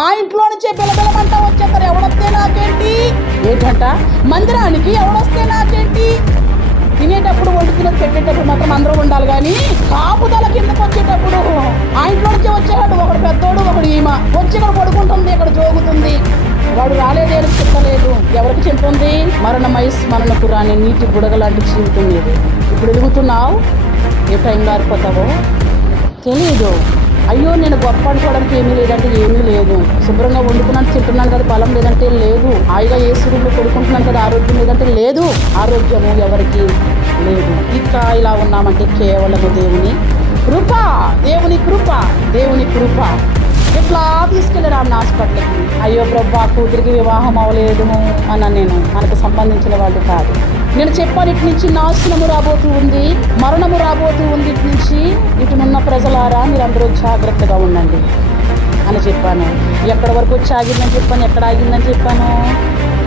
ఆ ఇంట్లో నుంచే బిలబిలమంట వచ్చేస్తారు. ఎవడొస్తే నాకేంటి? ఏంటంట? మందిరానికి ఎవడొస్తే నాకేంటి? తినేటప్పుడు వండుతున్నది పెట్టేటప్పుడు మాత్రం అందరూ ఉండాలి కానీ కాపుదల కిందకు వచ్చేటప్పుడు ఆ ఇంట్లో నుంచి వచ్చేవాడు ఒకడు పెద్దోడు ఒకడు ఈమ. వచ్చి ఇక్కడ పడుకుంటుంది ఇక్కడ జోగుతుంది. వాడు రాలేదేని చెప్పలేదు. ఎవరికి చెప్తుంది? మరణమై స్మరణకు రాని నీటి బుడగ లాంటి జీవితం ఇది ఇప్పుడు ఎదుగుతున్నావు? ఏ టైం ఆరిపోతావో? తెలీదు. అయ్యో నేను గొప్ప అనుకోవడానికి ఏమీ లేదంటే ఏమీ లేదు. శుభ్రంగా వండుకున్నాను తింటున్నాను కదా బలం లేదంటే లేదు. హాయిగా ఏ సురులు కొడుకుంటున్నాను కదా ఆరోగ్యం లేదంటే లేదు. ఆరోగ్యము ఎవరికి లేదు. ఇంకా ఇలా ఉన్నామంటే కేవలము దేవుని కృప దేవుని కృప దేవుని కృప. ఇట్లా తీసుకెళ్ళారు ఆమె హాస్పిటల్కి? అయ్యో ప్రభా కూతురికి వివాహం అవ్వలేదు అన్న నేను. మనకు సంబంధించిన వాళ్ళు కాదు. నేను చెప్పాను ఇటు నుంచి నాశనము రాబోతూ ఉంది మరణము రాబోతూ ఉంది ఇటు నుంచి ఇటునున్న ప్రజలారా మీరందరూ జాగ్రత్తగా ఉండండి అని చెప్పాను. ఎక్కడ వరకు వచ్చి ఆగిందని చెప్పాను ఎక్కడ ఆగిందని చెప్పాను?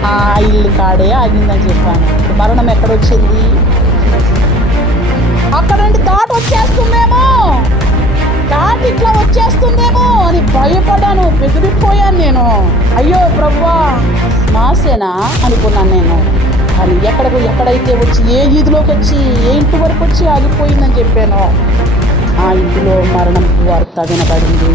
ఆ ఇల్లు కాడే ఆగిందని చెప్పాను. మరణం ఎక్కడ వచ్చింది? అక్కడ నుండి దాటి వచ్చేస్తుందేమో? దాటి ఇట్లా వచ్చేస్తుందేమో అని భయపడాను బెదిరిపోయాను నేను. అయ్యో ప్రవ్వా మాసేనా అనుకున్నాను నేను. అది ఎక్కడ ఎక్కడైతే వచ్చి ఏ ఈదిలోకి వచ్చి ఏ ఇంటి వరకు వచ్చి ఆగిపోయిందని చెప్పాను ఆ ఇంటిలో మరణం వార్త వినబడింది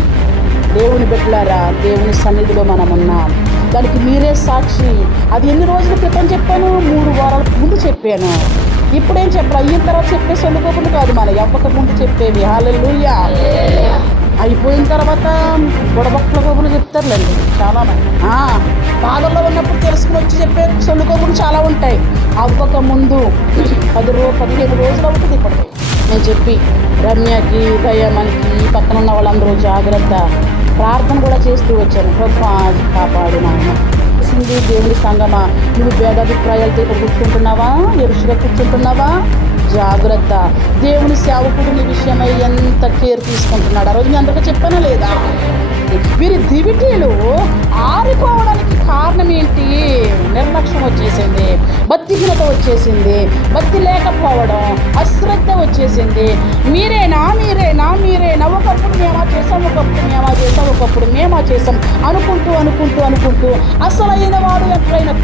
దేవుని బిడ్డలారా దేవుని సన్నిధిలో మనం ఉన్నాం దానికి మీరే సాక్షి. అది ఎన్ని రోజుల క్రితం చెప్పాను? మూడు వారాల ముందు చెప్పాను. ఇప్పుడేం చెప్పాలి? అయిన తర్వాత చెప్పే వండుకోకుండా కాదు మన ఎవ్వక ముందు చెప్పేవి. హాలెలూయా అయిపోయిన తర్వాత గొడవక్కల కోపులు చెప్తారులేండి చాలా బాధల్లో ఉన్నప్పుడు తెలుసుకుని వచ్చి చెప్పే సొల్లుకోపులు చాలా ఉంటాయి. అవ్వక ముందు పది రో పదిహేను రోజులు అవుతుంది ఇప్పటికి. నేను చెప్పి రమ్యకి దయ్యమనికి పక్కన ఉన్న వాళ్ళందరూ జాగ్రత్త. ప్రార్థన కూడా చేస్తూ వచ్చాను. ప్రభా కాపాడు తెలిసింది దేవుని సంగమా. నువ్వు భేదాభిప్రాయాలతో ఇక్కడ కూర్చుంటున్నావా ఎరుసుగా కూర్చుంటున్నావా? జాగ్రత్త. దేవుని సేవకుడు నీ విషయమై ఎంత కేర్ తీసుకుంటున్నాడు? ఆ రోజు నేను అందరికీ చెప్పానా లేదా? వీరి దివిటీలు ఆరిపోవడానికి కారణం ఏంటి? నిర్లక్ష్యం వచ్చేసింది భక్తిహీనత వచ్చేసింది భక్తి లేకపోవడం అశ్రద్ధ వచ్చేసింది. మీరేనా మీరేనా మీరేనా? ఒకప్పుడు మేమా చేసాం ఒకప్పుడు మేమా చేసాం ఒకప్పుడు మేమా చేసాం అనుకుంటూ అనుకుంటూ అనుకుంటూ అసలైన వాడు ఎప్పుడైనా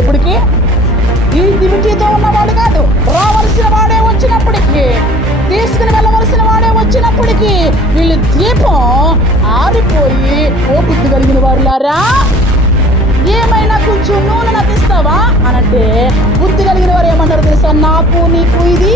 ఎప్పటికీ ఈ దివిటీతో ఉన్నవాడుగా వీళ్ళ దీపం ఆరిపోయి ఓ కలిగిన వారులారా ఏమైనా కొంచెం నూనె నాకు ఇస్తావా అనంటే బుద్ధి కలిగిన వారు ఏమన్నారు తెలుసా? నాకు నీకు ఇది